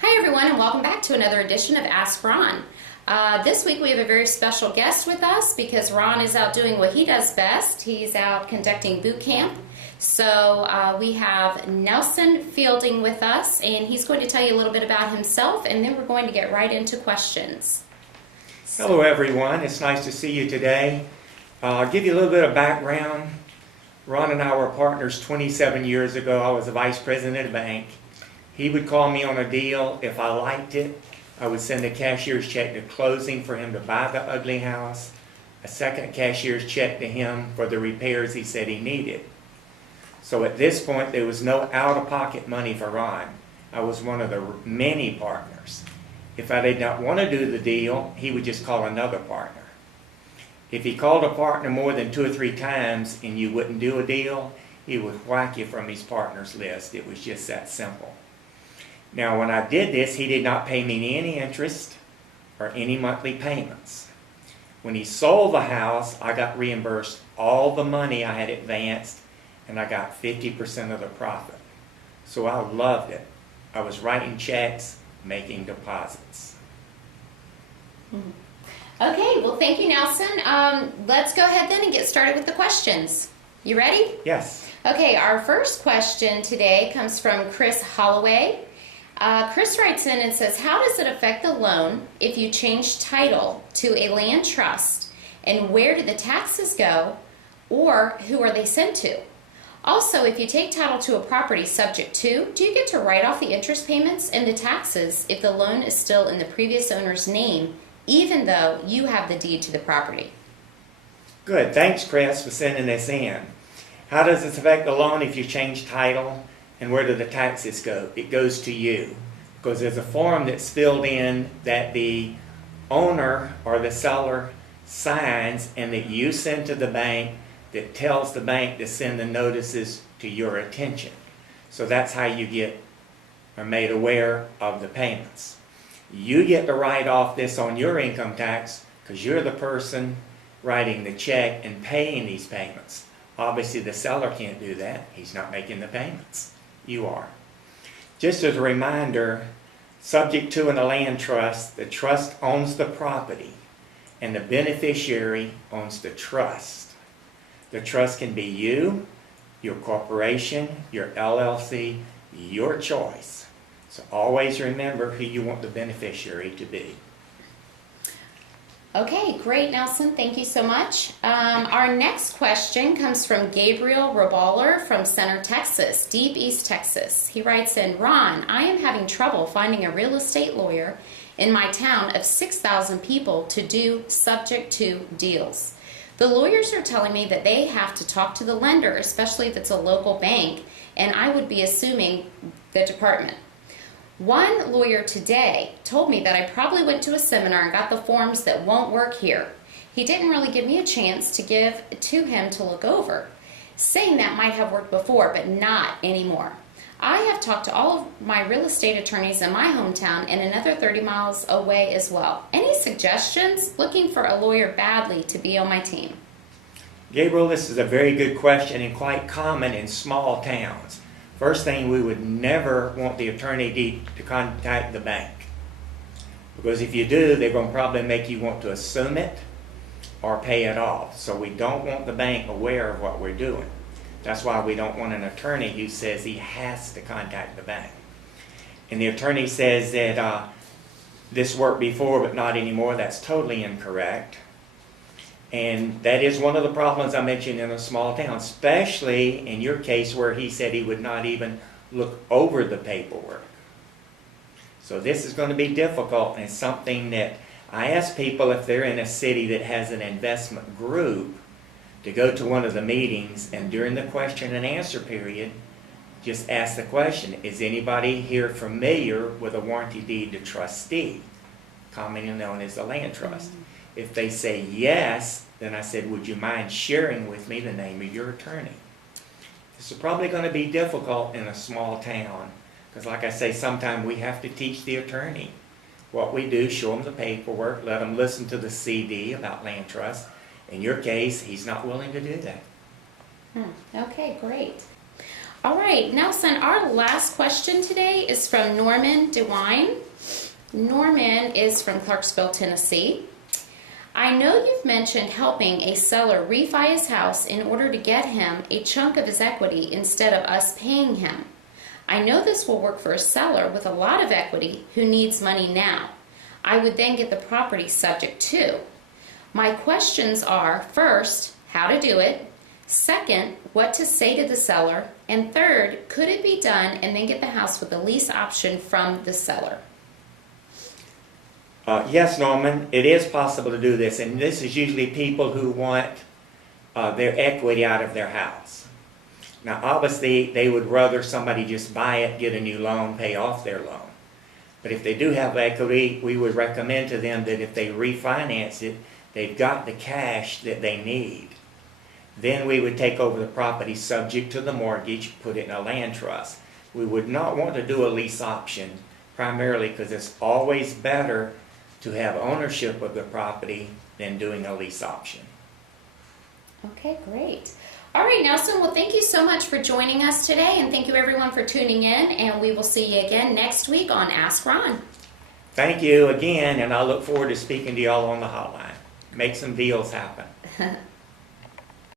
Hi everyone, and welcome back to another edition of Ask Ron. This week we have a very special guest with us because Ron is out doing what he does best. He's out conducting boot camp. So we have Nelson Fielding with us, and he's going to tell you a little bit about himself, and then we're going to get right into questions. Hello everyone, it's nice to see you today. I'll give you a little bit of background. Ron and I were partners 27 years ago. I was the vice president of the bank. He would call me on a deal. If I liked it, I would send a cashier's check to closing for him to buy the ugly house, a second cashier's check to him for the repairs he said he needed. So at this point, there was no out-of-pocket money for Ron. I was one of the many partners. If I did not want to do the deal, he would just call another partner. If he called a partner more than 2 or 3 times and you wouldn't do a deal, he would whack you from his partners list. It was just that simple. Now, when I did this, he did not pay me any interest or any monthly payments. When he sold the house, I got reimbursed all the money I had advanced, and I got 50% of the profit. So I loved it. I was writing checks, making deposits. Okay, well thank you, Nelson. Let's go ahead then and get started with the questions. You ready? Yes. Okay, our first question today comes from Chris Holloway. Chris writes in and says, how does it affect the loan if you change title to a land trust, and where do the taxes go, or who are they sent to? Also, if you take title to a property subject to, do you get to write off the interest payments and the taxes if the loan is still in the previous owner's name, even though you have the deed to the property? Good. Thanks, Chris, for sending this in. How does this affect the loan if you change title? And where do the taxes go? It goes to you. Because there's a form that's filled in that the owner or the seller signs and that you send to the bank that tells the bank to send the notices to your attention. So that's how you are made aware of the payments. You get to write off this on your income tax because you're the person writing the check and paying these payments. Obviously, the seller can't do that. He's not making the payments. You are. Just as a reminder, subject to in a land trust, the trust owns the property and the beneficiary owns the trust. The trust can be you, your corporation, your LLC, your choice. So always remember who you want the beneficiary to be. Okay, great, Nelson. Thank you so much. Our next question comes from Gabriel Roballer from Center, Texas, deep East Texas. He writes in, Ron, I am having trouble finding a real estate lawyer in my town of 6,000 people to do subject to deals. The lawyers are telling me that they have to talk to the lender, especially if it's a local bank, and I would be assuming the department. One lawyer today told me that I probably went to a seminar and got the forms that won't work here. He didn't really give me a chance to give to him to look over, saying that might have worked before, but not anymore. I have talked to all of my real estate attorneys in my hometown and another 30 miles away as well. Any suggestions? Looking for a lawyer badly to be on my team. Gabriel, this is a very good question and quite common in small towns. First thing, we would never want the attorney to contact the bank. Because if you do, they're going to probably make you want to assume it or pay it off. So we don't want the bank aware of what we're doing. That's why we don't want an attorney who says he has to contact the bank. And the attorney says that this worked before but not anymore. That's totally incorrect. And that is one of the problems I mentioned in a small town, especially in your case where he said he would not even look over the paperwork. So this is going to be difficult, and something that I ask people if they're in a city that has an investment group to go to one of the meetings, and during the question and answer period, just ask the question, is anybody here familiar with a warranty deed to trustee, commonly known as the land trust? If they say yes, then I said, would you mind sharing with me the name of your attorney? This is probably going to be difficult in a small town because, like I say, sometimes we have to teach the attorney what we do, show them the paperwork, let them listen to the CD about land trust. In your case, he's not willing to do that. Okay, great. All right, Nelson, our last question today is from Norman DeWine. Norman is from Clarksville, Tennessee. I know you've mentioned helping a seller refi his house in order to get him a chunk of his equity instead of us paying him. I know this will work for a seller with a lot of equity who needs money now. I would then get the property subject to. My questions are, first, how to do it. Second, what to say to the seller. And third, could it be done and then get the house with a lease option from the seller? Yes, Norman, it is possible to do this, and this is usually people who want their equity out of their house. Now, obviously, they would rather somebody just buy it, get a new loan, pay off their loan. But if they do have equity, we would recommend to them that if they refinance it, they've got the cash that they need. Then we would take over the property subject to the mortgage, put it in a land trust. We would not want to do a lease option, primarily because it's always better to have ownership of the property than doing a lease option. Okay, great. All right, Nelson, well, thank you so much for joining us today, and thank you everyone for tuning in, and we will see you again next week on Ask Ron. Thank you again, and I look forward to speaking to y'all on the hotline. Make some deals happen.